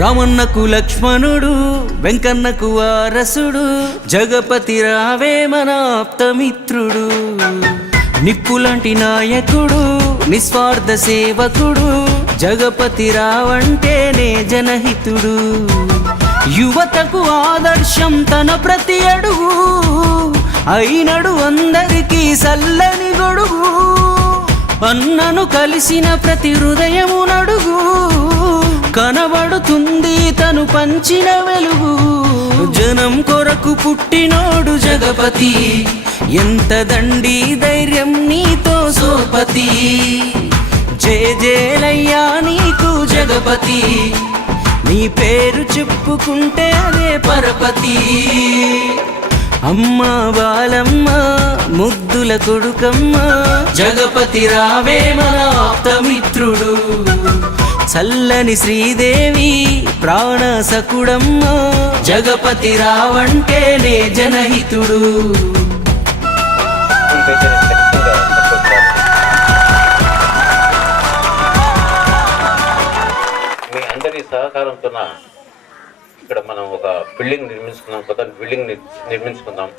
రామన్నకు లక్ష్మణుడు, వెంకన్నకు వారసుడు, జగపతి రావే మన ఆప్తమిత్రుడు. నిప్పులాంటి నాయకుడు, నిస్వార్థ సేవకుడు, జగపతి రావంటేనే జనహితుడు. యువతకు ఆదర్శం తన ప్రతి అడుగు, అయినడు అందరికీ సల్లని గొడుగు. అన్నను కలిసిన ప్రతి హృదయము నడుగు, కనబడుతుంది తను పంచిన వెలుగు. జనం కొరకు పుట్టినోడు జగపతి, ఎంత దండి ధైర్యం నీతో సోపతి. జయ జయలయ్యా నీకు జగపతి, నీ పేరు చెప్పుకుంటే అదే పరపతి. అమ్మ బాలమ్మ ముద్దుల కొడుకమ్మ, జగపతి రావే మన ఆప్తమిత్రుడు. చల్లని శ్రీదేవి ప్రాణ సకుడమ్మ, జగపతి రావంటేనే జనహితుడు. మీ అందరి సహకారంతో ఇక్కడ మనం ఒక బిల్డింగ్ నిర్మించుకున్నాం, కొత్త బిల్డింగ్ నిర్మించుకుందాం.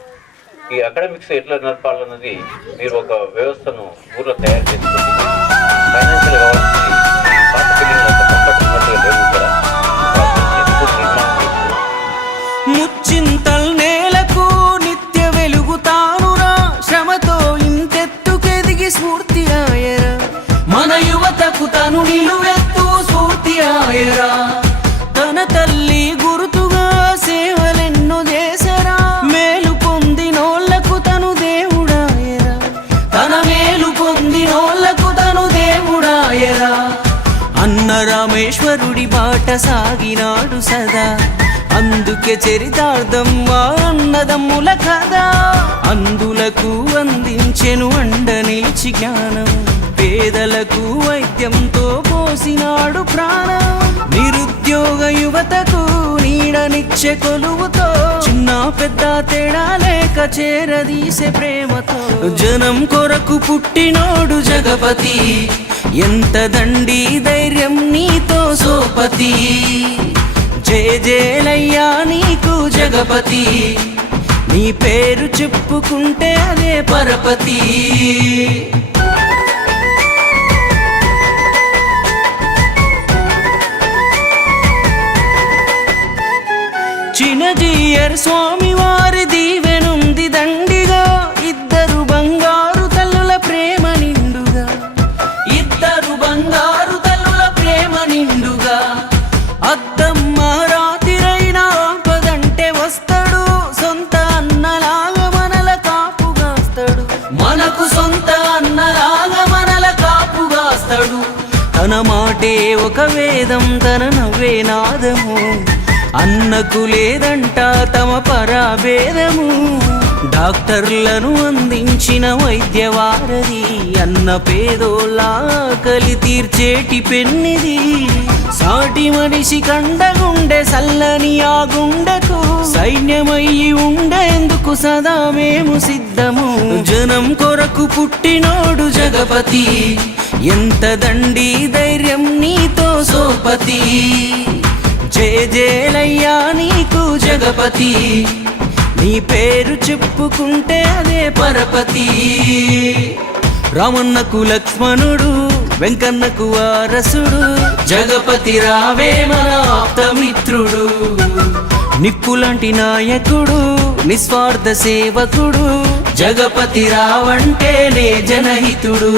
ఈ అకాడమిక్స్ ఎట్లా నడపాలన్నది మీరు ఒక వ్యవస్థను ఊర్లో తయారు చేసుకుంది. ఫైనాన్షియల్ కావాల్సింది ఈ పాత బిల్డింగ్ ముచ్చింతల్ నేలకు నిత్య వెలుగుతానురా, శ్రమతో ఇంతెత్తుకెదిగి స్ఫూర్తి ఆయరా. మన యువతకు తను నిలువెత్తు స్ఫూర్తి ఆయరా. తన తల్లి గురుతుగా సేవలెన్నో చేసరా, మేలు పొందినోళ్లకు తను దేవుడాయరా. తన మేలు పొందినోళ్లకు తను దేవుడాయరా. అన్న రామేశ్వరుడి బాట సాగినాడు సదా, అందుకే చరితార్థం అన్నదమ్ముల కథ. అందులకు అందించెను అండ నిలిచి జ్ఞానం, పేదలకు వైద్యంతో పోసినాడు ప్రాణం. నిరుద్యోగ యువతకు నీడనిచ్చే కొలువుతో, చిన్న పెద్ద తేడా లేక చేరదీసే ప్రేమతో. జనం కొరకు పుట్టినోడు జగపతి, ఎంత దండి ధైర్యం నీతో సోపతి. జయ జయలయ్యా నీకు జగపతి, నీ పేరు చెప్పుకుంటే అదే పరపతి. చిన్నజీయర్ స్వామి వారి దీవెనుంది దండిగా, ఇద్దరు బంగారు తల్లుల ప్రేమ నిండుగా. ఇద్దరు బంగారు తల్లుల ప్రేమ నిండుగా. అద్దమ్మ రాతిరైనా ఆపదంటే వస్తాడు, సొంత అన్నలాగా మనల కాపుగాస్తాడు. మనకు సొంత అన్నలాగా మనల కాపుగాస్తాడు. తన మాటే ఒక వేదం, తన నవ్వే నాదము. అన్నకు లేదంట తమ పరాభేదము. డాక్టర్లను అందించిన వైద్యవారది, అన్న పేదోళ్ళ ఆకలి తీర్చేటి పెన్నిది. సాటి మనిషి కండగుండె సల్లని ఆ గుండెకు, సైన్యమయ్యి ఉండేందుకు సదా మేము సిద్ధము. జనం కొరకు పుట్టినోడు జగపతి, ఎంత దండి ధైర్యం నీతో సోపతి. జయ జయలయ్యా నీకు జగపతి, నీ పేరు చెప్పుకుంటే అదే పరపతి. రామన్నకు లక్ష్మణుడు, వెంకన్నకు వారసుడు, జగపతి రావే మన ఆప్తమిత్రుడు. నిప్పులాంటి నాయకుడు, నిస్వార్థ సేవకుడు, జగపతి రావంటేనే జనహితుడు.